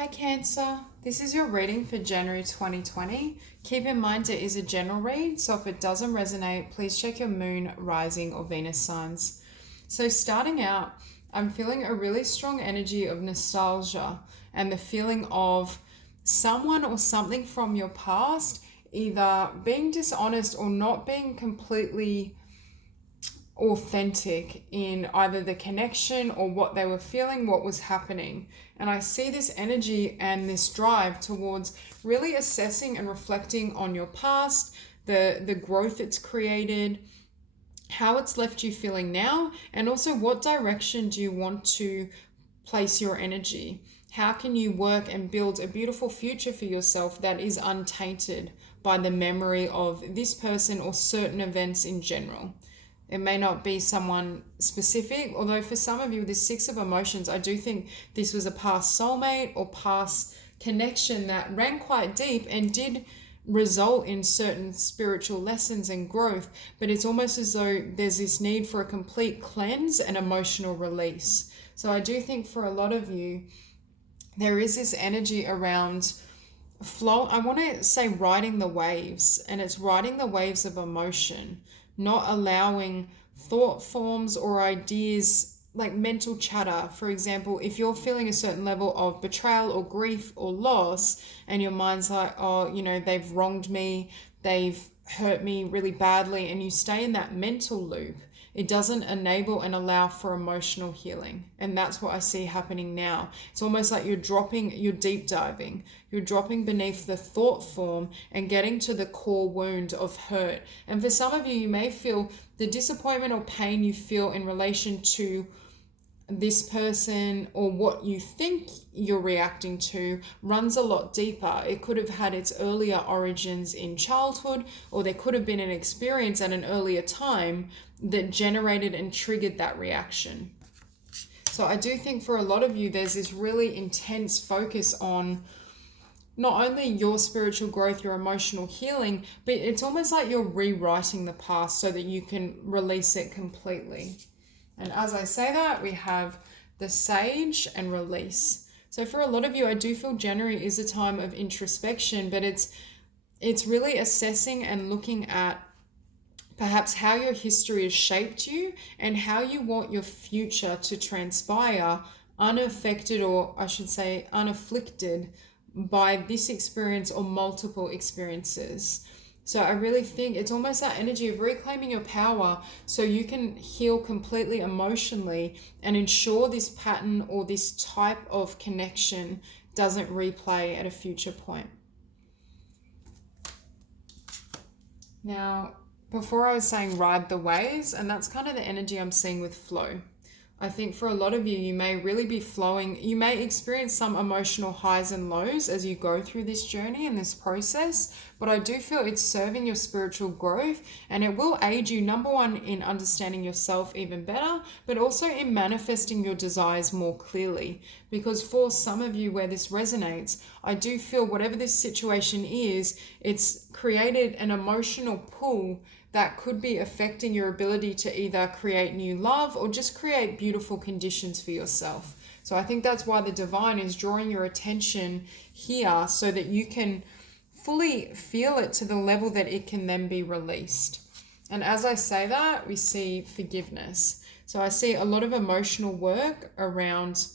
Hi Cancer, this is your reading for January 2020. Keep in mind it is a general read, so if it doesn't resonate, please check your moon, rising or Venus signs. So starting out, I'm feeling a really strong energy of nostalgia and the feeling of someone or something from your past either being dishonest or not being completely authentic in either the connection or what they were feeling, what was happening. And I see this energy and this drive towards really assessing and reflecting on your past, the growth it's created, how it's left you feeling now, and also what direction do you want to place your energy. How can you work and build a beautiful future for yourself that is untainted by the memory of this person or certain events in general? It may not be someone specific, although for some of you, this Six of Emotions, I do think this was a past soulmate or past connection that ran quite deep and did result in certain spiritual lessons and growth, but it's almost as though there's this need for a complete cleanse and emotional release. So I do think for a lot of you, there is this energy around flow. I want to say riding the waves, and it's riding the waves of emotion, not allowing thought forms or ideas like mental chatter. For example, if you're feeling a certain level of betrayal or grief or loss, and your mind's like, oh, they've wronged me, they've hurt me really badly, and you stay in that mental loop, it doesn't enable and allow for emotional healing. And that's what I see happening now. It's almost like you're deep diving. You're dropping beneath the thought form and getting to the core wound of hurt. And for some of you, you may feel the disappointment or pain you feel in relation to this person or what you think you're reacting to runs a lot deeper. It could have had its earlier origins in childhood, or there could have been an experience at an earlier time that generated and triggered that reaction. So I do think for a lot of you, there's this really intense focus on not only your spiritual growth, your emotional healing, but it's almost like you're rewriting the past so that you can release it completely. And as I say that, we have the Sage and release. So for a lot of you, I do feel January is a time of introspection, but it's really assessing and looking at perhaps how your history has shaped you and how you want your future to transpire unaffected, or I should say unafflicted, by this experience or multiple experiences. So I really think it's almost that energy of reclaiming your power so you can heal completely emotionally and ensure this pattern or this type of connection doesn't replay at a future point. Now, before I was saying ride the waves, and that's kind of the energy I'm seeing with flow. I think for a lot of you, you may really be flowing. You may experience some emotional highs and lows as you go through this journey and this process, but I do feel it's serving your spiritual growth, and it will aid you, number one, in understanding yourself even better, but also in manifesting your desires more clearly. Because for some of you where this resonates, I do feel whatever this situation is, it's created an emotional pull that could be affecting your ability to either create new love or just create beautiful conditions for yourself. So I think that's why the divine is drawing your attention here so that you can fully feel it to the level that it can then be released. And as I say that, we see forgiveness. So I see a lot of emotional work around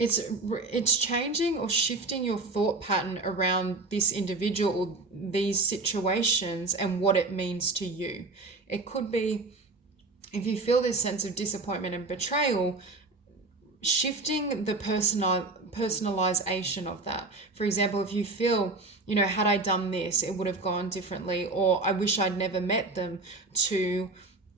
it's changing or shifting your thought pattern around this individual or these situations and what it means to you. It could be, if you feel this sense of disappointment and betrayal, shifting the personalization of that. For example, if you feel, had I done this, it would have gone differently, or I wish I'd never met them, to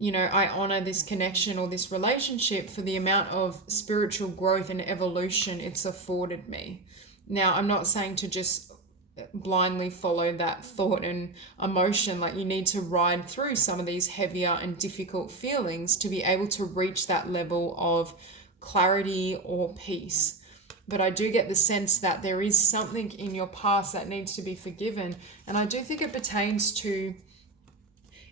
I honor this connection or this relationship for the amount of spiritual growth and evolution it's afforded me. Now, I'm not saying to just blindly follow that thought and emotion. Like, you need to ride through some of these heavier and difficult feelings to be able to reach that level of clarity or peace. But I do get the sense that there is something in your past that needs to be forgiven. And I do think it pertains to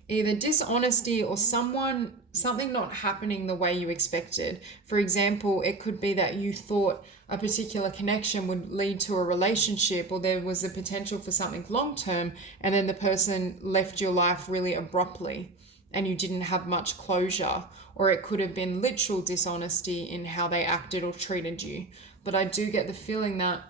either dishonesty or something not happening the way you expected. For example, it could be that you thought a particular connection would lead to a relationship, or there was a potential for something long term, and then the person left your life really abruptly and you didn't have much closure. Or it could have been literal dishonesty in how they acted or treated you. But I do get the feeling that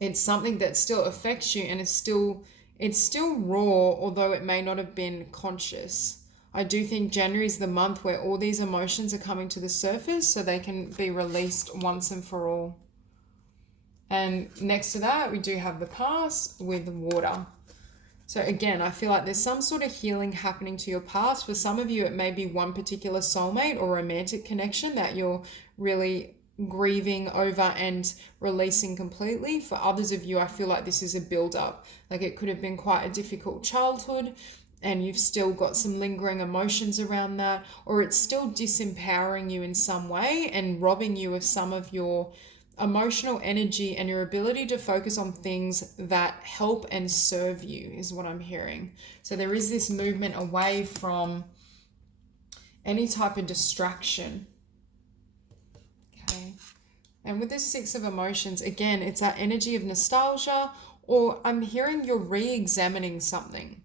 it's something that still affects you, and it's still raw, although it may not have been conscious. I do think January is the month where all these emotions are coming to the surface so they can be released once and for all. And next to that, we do have the past with water. So again, I feel like there's some sort of healing happening to your past. For some of you, it may be one particular soulmate or romantic connection that you're really grieving over and releasing completely. For others of you, I feel like this is a build-up. Like it could have been quite a difficult childhood and you've still got some lingering emotions around that, or it's still disempowering you in some way and robbing you of some of your emotional energy and your ability to focus on things that help and serve you, is what I'm hearing. So there is this movement away from any type of distraction. Okay. And with this Six of Emotions, again, it's that energy of nostalgia, or I'm hearing you're re-examining something.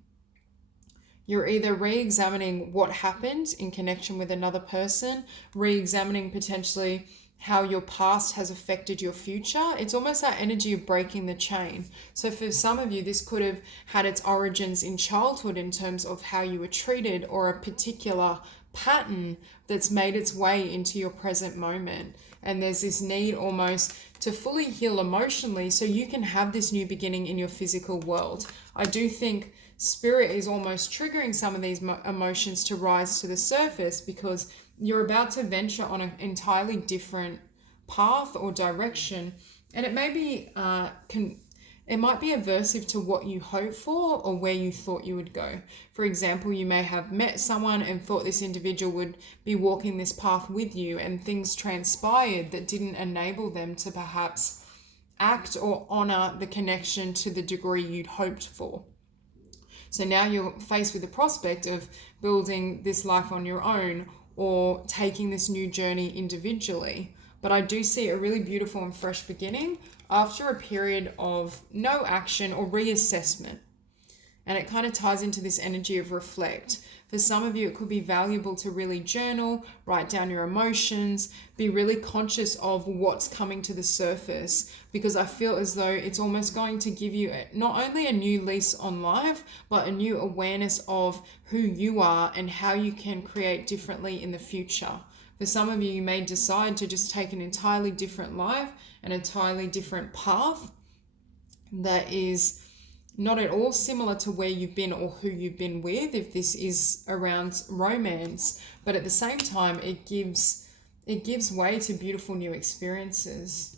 You're either re-examining what happened in connection with another person, re-examining potentially how your past has affected your future. It's almost that energy of breaking the chain. So for some of you, this could have had its origins in childhood in terms of how you were treated, or a particular pattern that's made its way into your present moment. And there's this need almost to fully heal emotionally so you can have this new beginning in your physical world. I do think Spirit is almost triggering some of these emotions to rise to the surface, because you're about to venture on an entirely different path or direction, and it may be it might be aversive to what you hope for or where you thought you would go. For example, you may have met someone and thought this individual would be walking this path with you, and things transpired that didn't enable them to perhaps act or honor the connection to the degree you'd hoped for. So now you're faced with the prospect of building this life on your own or taking this new journey individually. But I do see a really beautiful and fresh beginning after a period of no action or reassessment. And it kind of ties into this energy of reflect. For some of you, it could be valuable to really journal, write down your emotions, be really conscious of what's coming to the surface, because I feel as though it's almost going to give you not only a new lease on life, but a new awareness of who you are and how you can create differently in the future. For some of you, you may decide to just take an entirely different life, an entirely different path that is not at all similar to where you've been or who you've been with, if this is around romance, but at the same time it gives way to beautiful new experiences.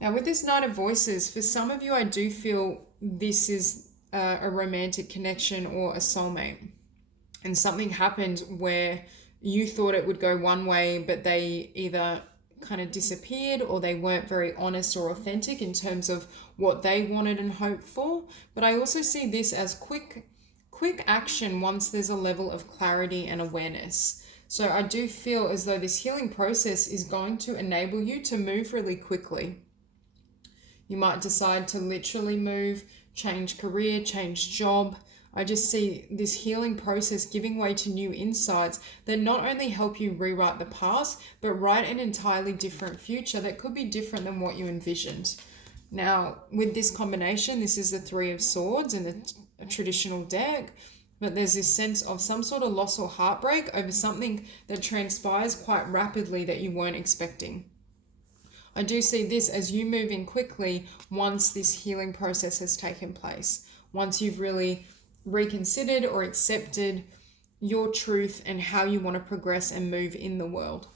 Now with this Knight of Voices, for some of you, I do feel this is a romantic connection or a soulmate, and something happened where you thought it would go one way, but they either kind of disappeared or they weren't very honest or authentic in terms of what they wanted and hoped for. But I also see this as quick action once there's a level of clarity and awareness. So I do feel as though this healing process is going to enable you to move really quickly. You might decide to literally move, change career, change job. I just see this healing process giving way to new insights that not only help you rewrite the past, but write an entirely different future that could be different than what you envisioned. Now, with this combination, this is the Three of Swords in the traditional deck, but there's this sense of some sort of loss or heartbreak over something that transpires quite rapidly that you weren't expecting. I do see this as you moving quickly once this healing process has taken place, once you've really reconsidered or accepted your truth and how you want to progress and move in the world.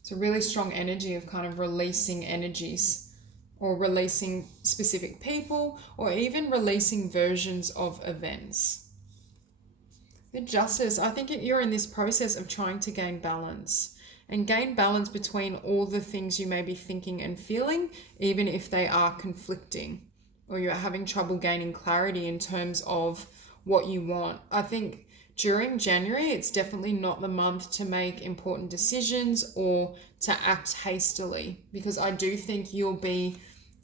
It's a really strong energy of kind of releasing energies, or releasing specific people, or even releasing versions of events. The Justice, I think you're in this process of trying to gain balance, and gain balance between all the things you may be thinking and feeling, even if they are conflicting. or you're having trouble gaining clarity in terms of what you want. I think during January, it's definitely not the month to make important decisions or to act hastily, because I do think you'll be,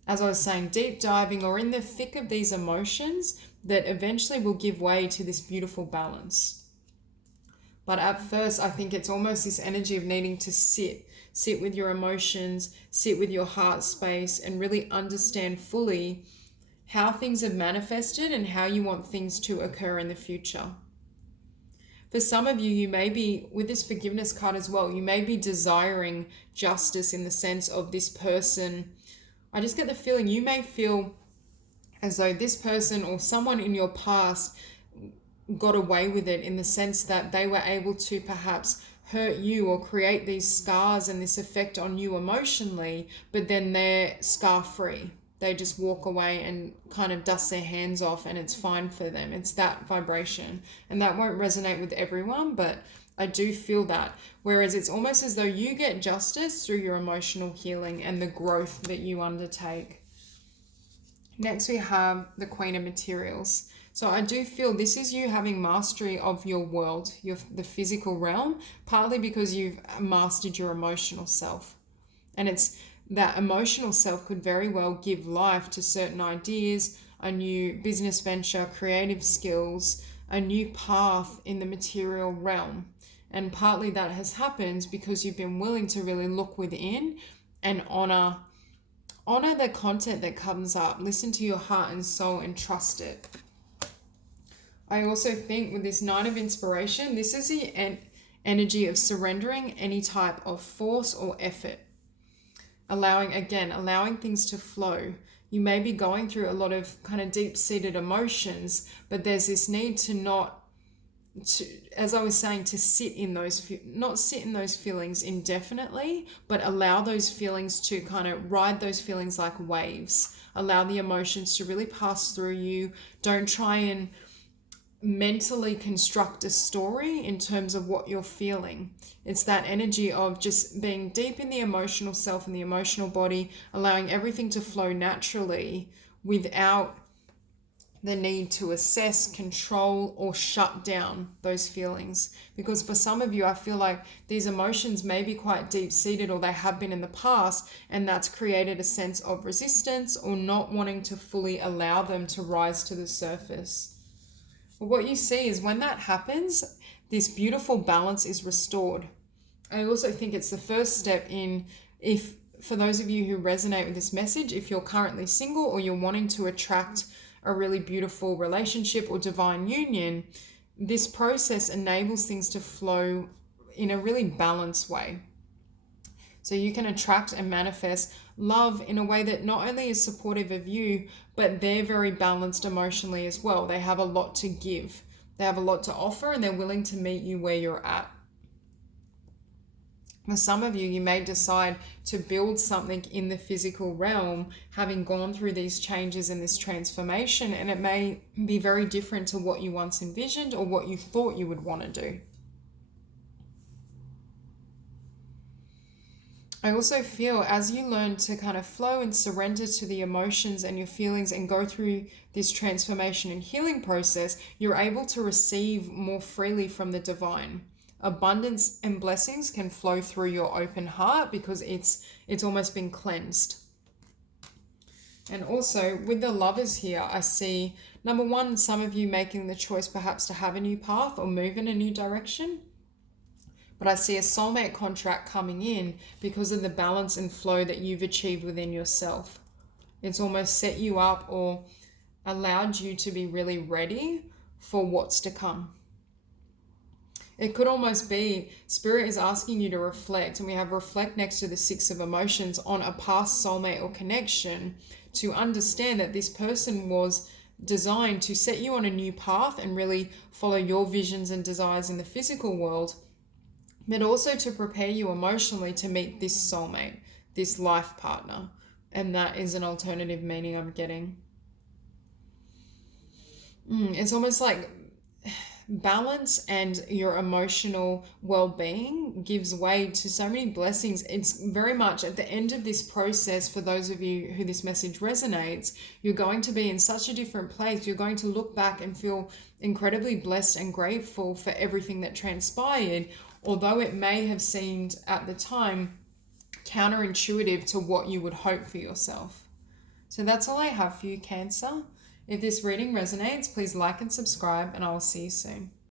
as I was saying, deep diving or in the thick of these emotions that eventually will give way to this beautiful balance. But at first, I think it's almost this energy of needing to sit with your emotions, sit with your heart space, and really understand fully how things have manifested and how you want things to occur in the future. For some of you, you may be, with this forgiveness card as well, you may be desiring justice in the sense of this person. I just get the feeling you may feel as though this person or someone in your past got away with it, in the sense that they were able to perhaps hurt you or create these scars and this effect on you emotionally, but then they're scar free. They just walk away and kind of dust their hands off, and it's fine for them. It's that vibration. And that won't resonate with everyone, but I do feel that. Whereas it's almost as though you get justice through your emotional healing and the growth that you undertake. Next, we have the Queen of Materials. So I do feel this is you having mastery of your world, the physical realm, partly because you've mastered your emotional self. And it's that emotional self could very well give life to certain ideas, a new business venture, creative skills, a new path in the material realm. And partly that has happened because you've been willing to really look within and honor the content that comes up. Listen to your heart and soul and trust it. I also think with this Nine of Inspiration, this is the energy of surrendering any type of force or effort. Allowing things to flow. You may be going through a lot of kind of deep-seated emotions, but there's this need as I was saying, to not sit in those feelings indefinitely, but allow those feelings to kind of ride those feelings like waves. Allow the emotions to really pass through you. Don't try and mentally construct a story in terms of what you're feeling. It's that energy of just being deep in the emotional self and the emotional body, allowing everything to flow naturally without the need to assess, control, or shut down those feelings. Because for some of you, I feel like these emotions may be quite deep-seated, or they have been in the past, and that's created a sense of resistance or not wanting to fully allow them to rise to the surface. But what you see is when that happens, this beautiful balance is restored. I also think it's the first step for those of you who resonate with this message, if you're currently single or you're wanting to attract a really beautiful relationship or divine union, this process enables things to flow in a really balanced way. So you can attract and manifest love in a way that not only is supportive of you, but they're very balanced emotionally as well. They have a lot to give. They have a lot to offer, and they're willing to meet you where you're at. For some of you, you may decide to build something in the physical realm, having gone through these changes and this transformation, and it may be very different to what you once envisioned or what you thought you would want to do. I also feel as you learn to kind of flow and surrender to the emotions and your feelings and go through this transformation and healing process, you're able to receive more freely from the divine. Abundance and blessings can flow through your open heart because it's almost been cleansed. And also with the Lovers here, I see, number one, some of you making the choice perhaps to have a new path or move in a new direction. But I see a soulmate contract coming in because of the balance and flow that you've achieved within yourself. It's almost set you up or allowed you to be really ready for what's to come. It could almost be Spirit is asking you to reflect, and we have reflect next to the Six of Emotions, on a past soulmate or connection, to understand that this person was designed to set you on a new path and really follow your visions and desires in the physical world, but also to prepare you emotionally to meet this soulmate, this life partner. And that is an alternative meaning I'm getting. It's almost like balance and your emotional well-being gives way to so many blessings. It's very much at the end of this process, for those of you who this message resonates, you're going to be in such a different place. You're going to look back and feel incredibly blessed and grateful for everything that transpired, although it may have seemed at the time counterintuitive to what you would hope for yourself. So that's all I have for you, Cancer. If this reading resonates, please like and subscribe, and I will see you soon.